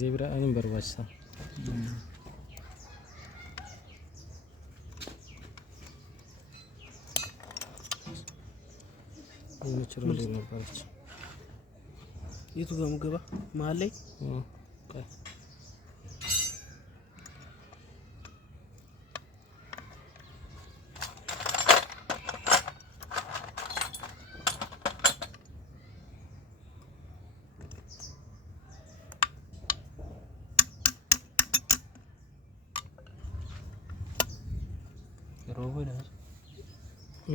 zebra anin barbaachisa. Natural barbaachisa. የቱ ጋር ምገባ መሀል ላይ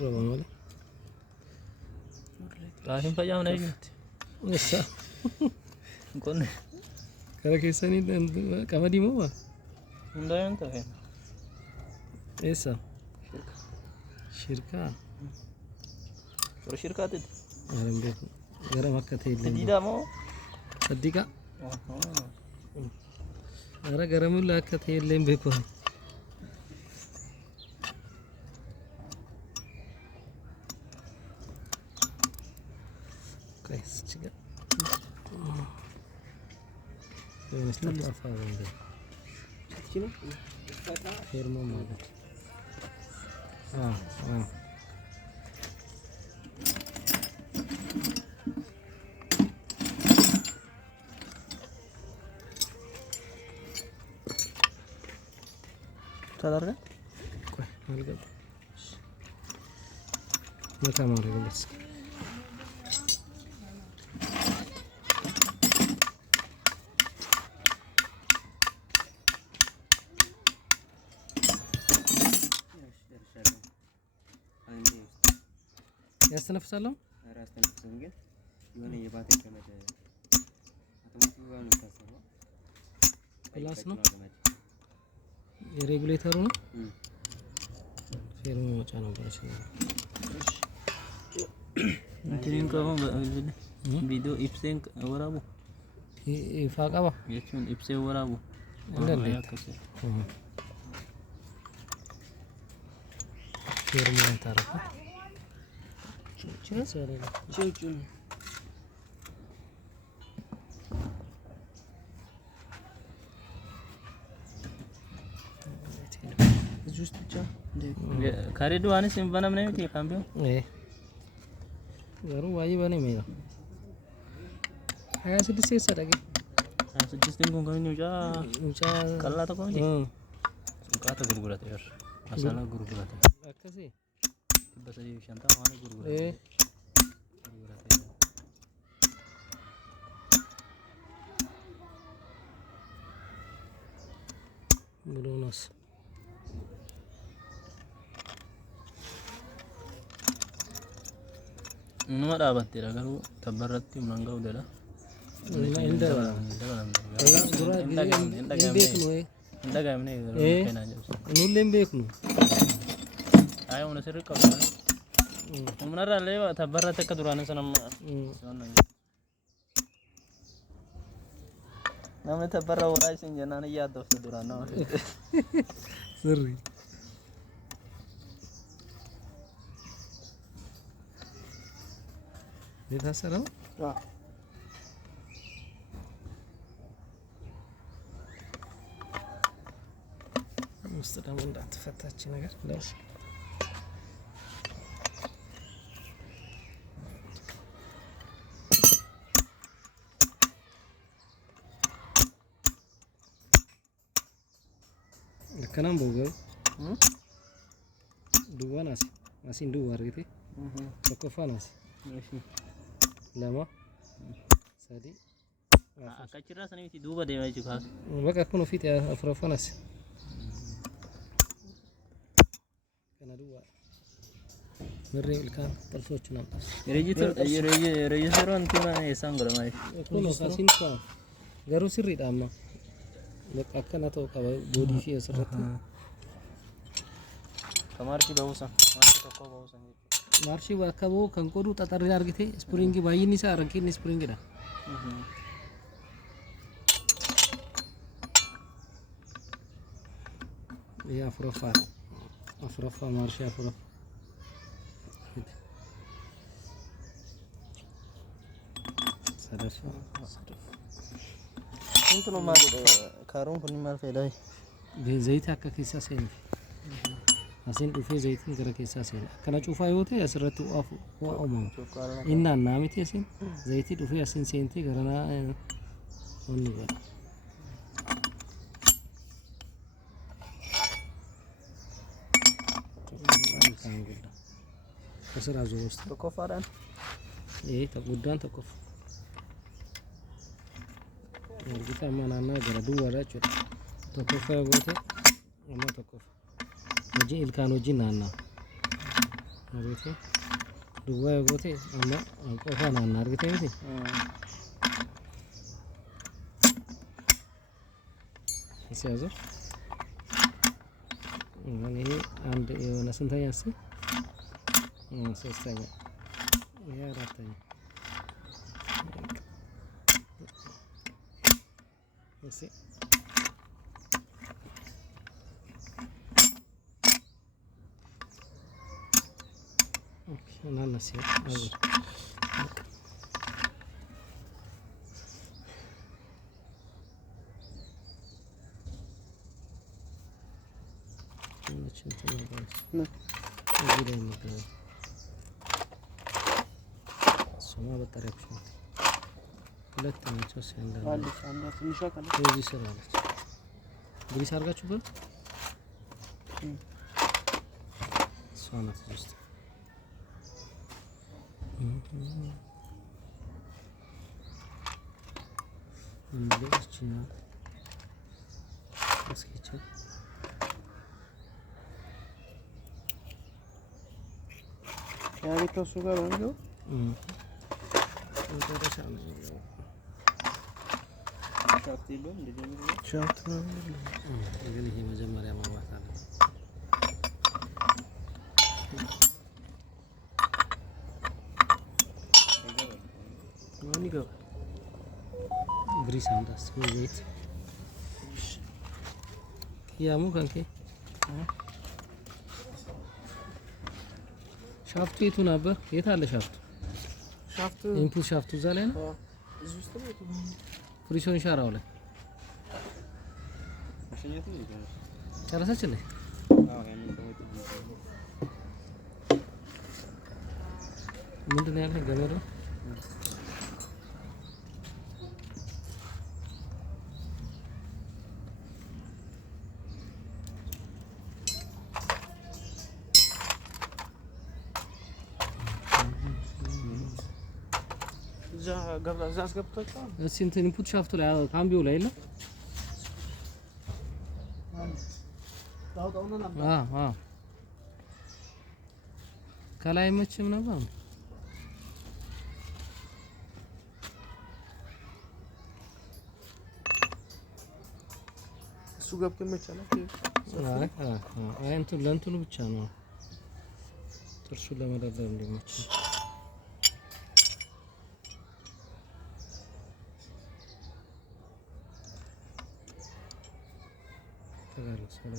Robo male. Rahin pajam nahi miti. Essa. Kon. Kara kesani kamadi mo ba? Undayan ta hai. Essa. Shirka. Or shirka te. Arambe. Garam akka the ille. Dida mo. Saddika. Ara garamul akka the ille beko. Guys, chiga. Mesti apa bende. Sini. Firma mana? Sadar kan? Kau, malga. Mata mare guys. ያስተነፍሳለሁ አራስተነፍሰም ግን የሆነ የባቴ ከመደ አውቶማቲክ ጋር ነው ታሰበው ክላስ ነው የሬጉሌተሩ ነው ፌርሞ መጫ ነበር እሺ እንትሪን ከሆነ ቪዲዮ ኢፕሴን ወራቡ ይፋቀባ የቹን ኢፕሴ ወራቡ እንዴት ፌርሞ ታረፈ Cuma sore. Cucu. Just aja. Kare dua ni simpan mana ni kambing? Baru wajib ni mera. Ayah sedih sih lagi. Sedih tengok kau ni uca. Kalau tak kau ni. Suka tak guru-guru tu. Masalah guru-guru tu. Apa sih? Bahasa di Shanta mana guru-guru. Brunos. Nama dah bantir agar lu tabarati melanggar udah lah. Indah. Indah kaya mana? Nullem beknu. Ayo mana sih kau? Mana ralewa tabarati keduraan sana. Nama tabarra orang sing jangan ya dof keduraan. Sorry. Lihat salam. Mesti dah munda terfatah cina kan? Lepas. Kenapa bogor? Dua nasi, masih dua gitu. Cokofa nasi. Lama. Sadi. Kacira sana itu dua deh macam khas. Bagaimana aku nufit ya afrofa nasi. Karena dua. Mereka kan terus cunam. Register antima esang beramai. Aku nusa sinta. Garus sirrit amma. Lek akan atau kabar body fee serat. Kamar ki bahusan. Kamar ki toko bahusan. Marshi wakabu kankodu tatar jar gitu. Spring ki bayi ni sa rangkin ni spring kita. Ya afrofa marshi afrofa. Sadaf. Itu nomor karung pun nomor fedai. ዘይት akka keessa seenu asin dhufee zaytiin gara keessaa seena kana cufaa yoo ta'e asirratti waa uumamu inni annaa miti asin zayitii dhufee asin seentee gara naa wanni godha ከስራ ዞ ውስጥ ተቆፋራን ተጉዳን ተቆፍ እንግዲህ ማናና ገረዱ ወራጭ ተቆፋ ቦቴ እና ተቆፍ ወጂ ኢልካኖጂ ናና አሪፍ ዱባይ ቦቴ እና ቆፋ ናና አርግቴ እንዴ ሲያዘ እኔ አንድ የሆነ ስንተኛ እሱ ሶስተኛ ይሄ አራተኛ እሺ ኦኬ እናነሳ አሁን Semua bertariknya. Lihat teman cos yang dah. anda ትንሽ አካል እዚህ ስራ አለች። ግሪስ አድርጋችሁበት? እሷ ናት ውስጥ እንደዚህና እስኪቻ ያቤት ከሱ ጋር ነው ሻፍቲሎ እንደዚህ ሻፍት ነው እንግዲህ የመጀመሪያ ማማት አለ ማን ይገባ ግሪስ አንዳስ ወይት ያሙ ካንኬ ሻፍቱ የቱ ነበር? የት አለ ሻፍቱ? ሻፍቱ ኢንፑት ሻፍቱ እዛ ላይ ነው። እዚህ ውስጥ ነው። ፍሪሶን ሻራው ላይ ማሽኛቱ ይገኛል። ጨረሰችልኝ? አዎ ያንን ተወጥ ምንድነው ያለው ገመዱ? እዛ አስገብቶታል። እሺ እንትን ኢንፑት ሻፍቱ ላይ ካምቢው ላይ የለም? ከላይ መቼም ነበር እሱ ገብቶ መቻላል። አይ እንትን ለእንትኑ ብቻ ነው ጥርሱን ለመደርደር እንዲመች ተጋለሰለ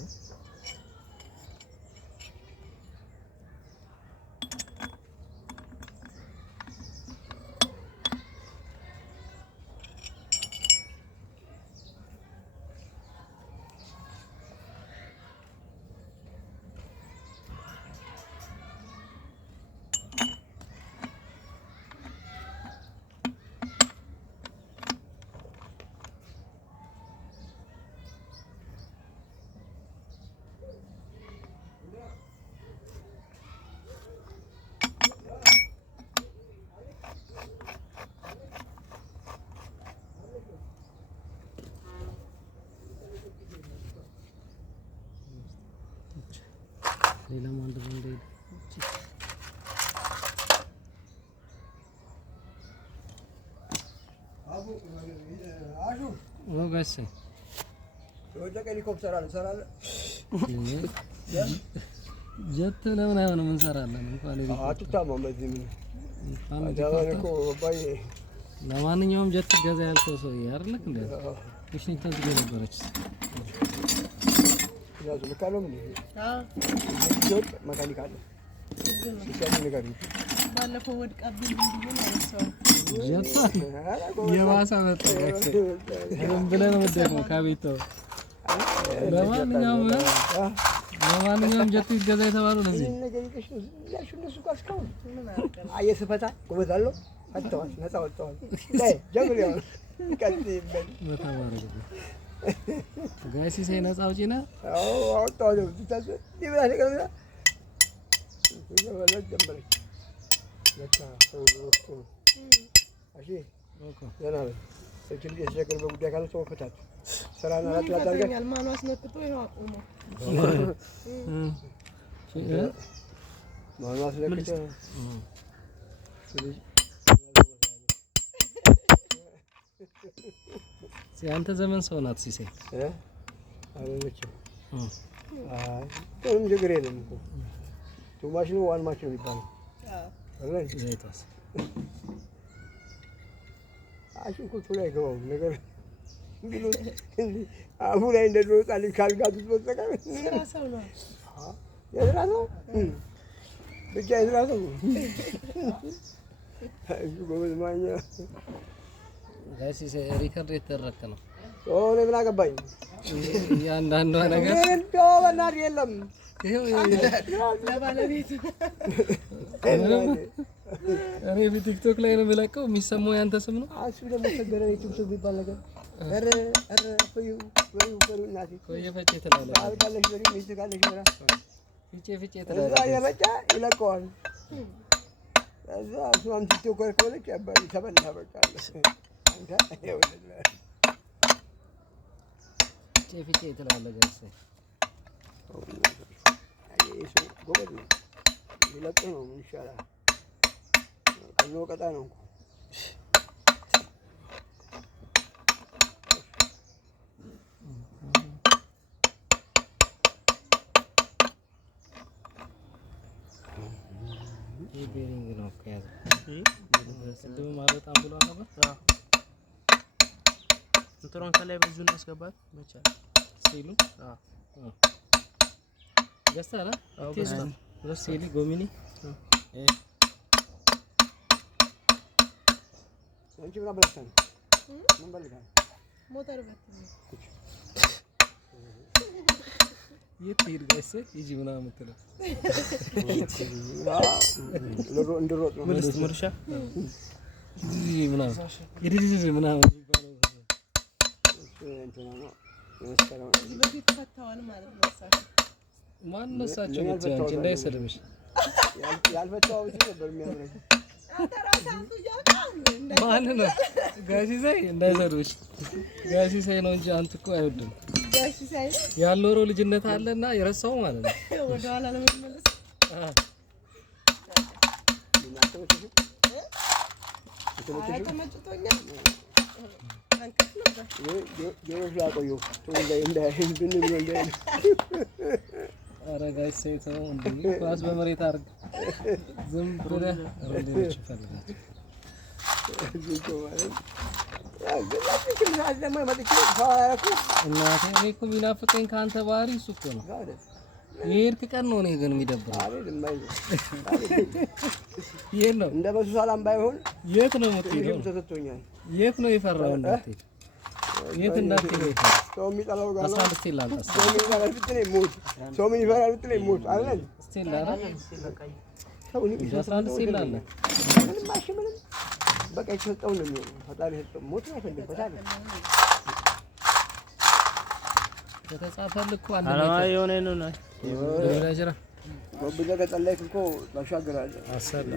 ሌላ ማንድ ወንዴ አቡ አሹ ወጋሰ ወደ ሄሊኮፕተር አልሰራለ ጀት ለምን አይሆንም? እንሰራለን እንኳን አትታማም። በዚህ ምን አዳወረኮ ባይ ለማንኛውም ጀት ገዛ ያልከው ሰው አይደለክ እንዴ? ዋሽንግተን ትገ ነበረች ያዙ ለካሎም ነው ጀት መካኒካል ሲስተም ነገር ባለፈው ወድቃብኝ እንዲሆን አለሰው ጀቷን የባሰ መጣ ዝም ብለን ወደድነው ከቤት ተው። ለማንኛውም ጀቱ ይገዛ የተባለው ለዚህ ነገር ይከሽው ያሹ እነሱ ጋር እስካሁን አየስፈታ ጎበዛለሁ አጥተዋል ነፃ ወጥተዋል ላይ ጀምር ያው ይቀጥይበል መታማረግ ጋይስ ሲሳይ ነፃ አውጪ ነህ? አዎ አውጣው ነው ትታዘ ይብላ ነገር ይወለድ ጀምረች ለካ ሰው ወጥቶ አሺ ኦኬ ያናለ እቺን የዘገር በጉዳይ ካለ ሰው ፈታት ሰራና አጥላት አድርገን ያልማኑ አስነክቶ ይሄው አቆመ ማኑ አስነክቶ አንተ ዘመን ሰው ናት ሲሳይ አለች ምንም ችግር የለም እኮ ቱማሽኑ ዋን ማሽኑ ይባላል አለ ዘይታስ አሽንኩርቱ ላይ ገባው ነገር ቢሉ አሁን ላይ እንደው ጻልኝ ካልጋቱት በስተቀር የራሰው ነው የራሰው ብቻ የራሰው አይ ጎበዝ ማኛ ጋይስ ሪከርድ የተደረገ ነው ኦኔ ምን አገባኝ ያንዳንዷ ነገር እንደው በእናት የለም ይሄው ለባለቤት እኔ በቲክቶክ ላይ ነው የምለቀው የሚሰማው ያንተ ስም ነው አሱ ደግሞ ተገረ ዩቲዩብ ይባል ነገር አረ ፈዩ እናቴ ቆየ ፈጭ ትላለህ አልካለሽ በሪ ሚስካለሽ በራ ፍጬ እዛ ትላለህ የመጣ ይለቀዋል እዛ እሷም ቲክቶክ ከሆነች ያባይ ተበላ በቃ አንተ ይኸውልህ ፍጬ ትላለህ ጋይስ እሱ ጎበዝ ነው ይለቀው ነው ምን ይሻላል ከኖ ቀጣ ነው ቤሪንግ ነው ከያዘ ስድብ ማለት አምቡላ ነበር እንትሮን ከላይ በዙን አስገባት መቻል ሲሉ ገሳራ ሲሊ ጎሚኒ አንቺ ብራ በላታን ምን በልጋል ሞተር በትኝ የት ሄድ ጋይስ ይጂ ምናምን ምትለው እንደሮጥ ነው ምርሻ ይጂ ምናምን ይዲዲዲ ምናምን ይባላል እንትና ነው የመስከረም እዚህ በፊት ፈታዋል ማለት ነው እሳቸው ማን ነሳቸው ብቻ አንቺ እንዳይሰልምሽ ያልፈታው ብቻ ነበር የሚያምረኝ አተራሳቱ ያቃው ማን ነው ጋሽ ሳይ እንዳይሰሩሽ ጋሽ ሳይ ነው እንጂ አንተ እኮ አይወድም ጋሽ ሳይ ያልኖረው ልጅነት አለና የረሳው ማለት ነው ወደ ኋላ ለመመለስ ተመጭቶኛል አንከፍ ነበር የሮሽ ያቆዩ እንዳይሄን ብንል እንዳይሄን ኧረ ጋሽ ሳይ ተው እንዴ ኳስ በመሬት አድርግ ዝም ብለህ ሮሌዎች ፈልጋችሁ እናቴ እኔ እኮ የሚናፍቀኝ ከአንተ ባህሪ እሱ እኮ ነው የሄድክ ቀን ነው እኔ ግን የሚደብረው የት ነው እንደ በሱ ሰላም ባይሆን የት ነው የምትሄደው ተሰጥቶኛል የት ነው የፈራው እንዳትሄድ የት እንዳትሄድ ሰው የሚጠላው ጋር ነው 11 ስቲል ላንተ ሰው የሚጠላው ብትለኝ ሞት ሰው ምን ይፈራል ብትለኝ ሞት አይደል ስቲል ላንተ ሰው ነው 11 ስቲል ላንተ ምንም ማሽ ምንም በቃ የተሰጠው ነው የሚሆነው ፈጣሪ የሰጠው ሞት ነው ፈልግበታል ከተጻፈልህ እኮ አንድ አላማ የሆነ ነው ነው ወብዘ ከጸለይክ እኮ ታሻግራለህ አሰላ